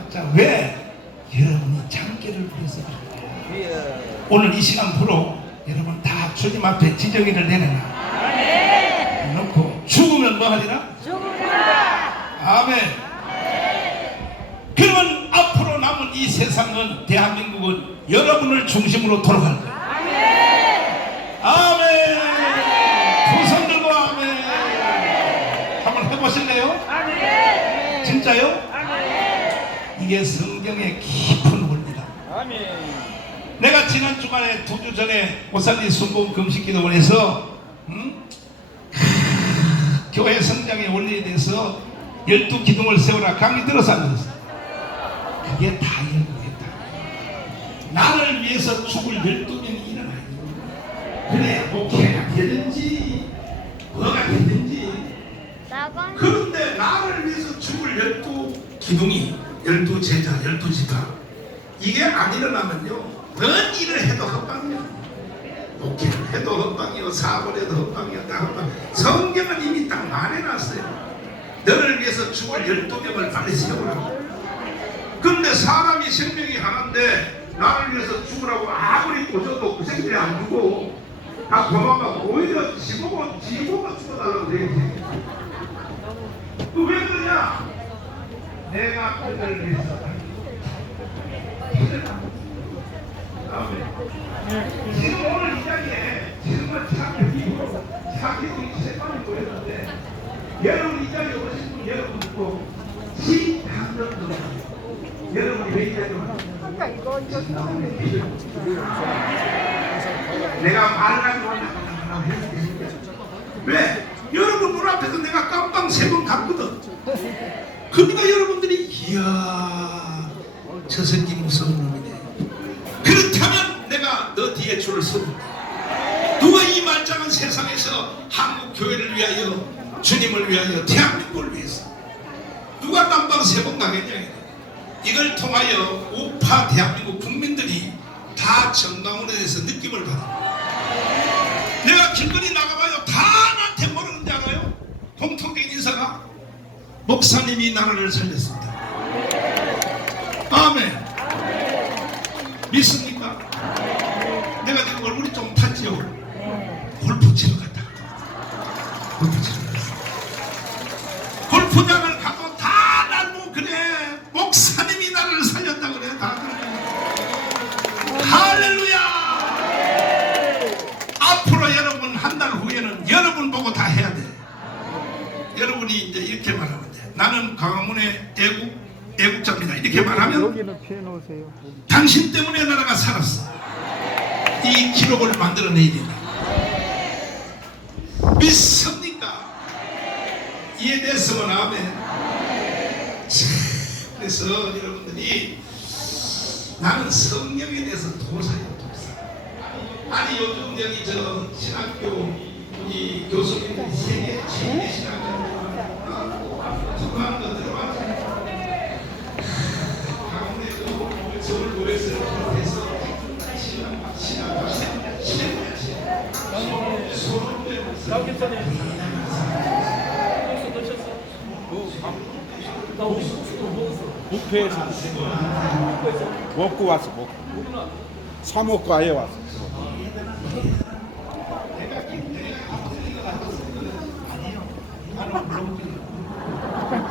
해봤자 왜? 여러분이 장기를 위해서 그런 거야. 오늘 이 시간 프로 여러분 다 주님 앞에 지정의를 내려놔. 놓고 죽으면 뭐 하리라? 아멘. 그러면 앞으로 남은 이 세상은 대한민국은 여러분을 중심으로 돌아갈 거예요. 아멘. 두손 들고 아멘. 한번 해보실래요? 진짜요? 이게 성경의 깊은 원리다. 내가 지난 주간에 두 주 전에 오산리 순공 금식기도를 해서 음? 크, 교회 성장의 원리에 대해서 열두 기둥을 세우라 강의 들어서 안 들었어. 그게 다 연구했다. 나를 위해서 죽을 열두 명이 일어나야 돼. 그래 목회가 되든지 뭐가 되든지 그런데 나를 위해서 죽을 열두 기둥이 열두 제자 열두 지파. 이게 안 일어나면요 뭔 일을 해도 헛방이야. 목회를 해도 헛방이요 사업을 해도 헛방이요 다 헛방. 성경은 이미 딱 말해놨어요. 너를 위해서 죽을 열두 명을 빨리 세우라고 근데 사람이 생명이 하나인데 나를 위해서 죽으라고 아무리 꼬셔도 그 생명이 안 죽고 다 도망가고 오히려 지보고 지보가 죽어달라고 그래야지. 그왜 그러냐? 내가 그들 위해서. 지금 오늘 이 자리에 지금은 사기고 사기고 세번이 보였는데 여러분 이 자리에 오신 분 여러분 시한번 더 여러분이 왜 이 자리에 오셨는지 내가 말을 가지고 하려고 했는데 왜? 여러분 눈앞에서 내가 깜빵 세 번 갔거든. 그러니까 여러분들 이 이야 저 새끼 무서운 놈이네. 그렇다면 내가 너 뒤에 줄을 서고 누가 이 말짱한 세상에서 한국 교회를 위하여 주님을 위하여 대한민국을 위해서 누가 깜빵 세번 가겠냐 이걸 통하여 우파 대한민국 국민들이 다 정강원에 대해서 느낌을 받아. 내가 길거리 나가봐요. 다 나한테 뭐라는지 알아요? 공통된 인사가 목사님이 나라를 살렸습니다. 아멘. 믿습니까? 내가 지금 얼굴이 좀 탔지요. 골프 치러 갔다. 골프 치러 갔어. 골프장을 가고 다 날고 그래. 목사님이 나를 살렸다 그래. 다 그래. 할렐루야. 앞으로 여러분 한 달 후에는 여러분 보고 다 해야 돼. 여러분이 이제 이렇게 말하면 돼. 나는 강화문의 애국 애국자입니다. 이렇게 말하면. 당신 때문에 나라가 살았어. 이 기록을 만들어내야 된다. 믿습니까? 이해됐으면 아멘. 참, 그래서 여러분들이 나는 성령에 대해서 도사예요, 도사. 아니 요즘 여기 저 신학교 이 교수님들이 세계 최대 신학교 특파한 거 들어봤죠? 신학 부패에서 먹고 왔어. 먹고. 사 먹고 아예 왔어.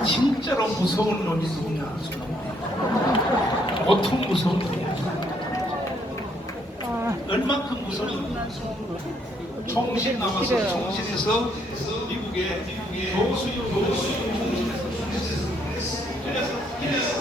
진짜로 무서운 놈이 누구냐? 보통 무서운 거야. 아. 얼만큼 무서운 거야. 총신 남아서 총신에서 미국의 교수 교수 총신에서 그래서 그래서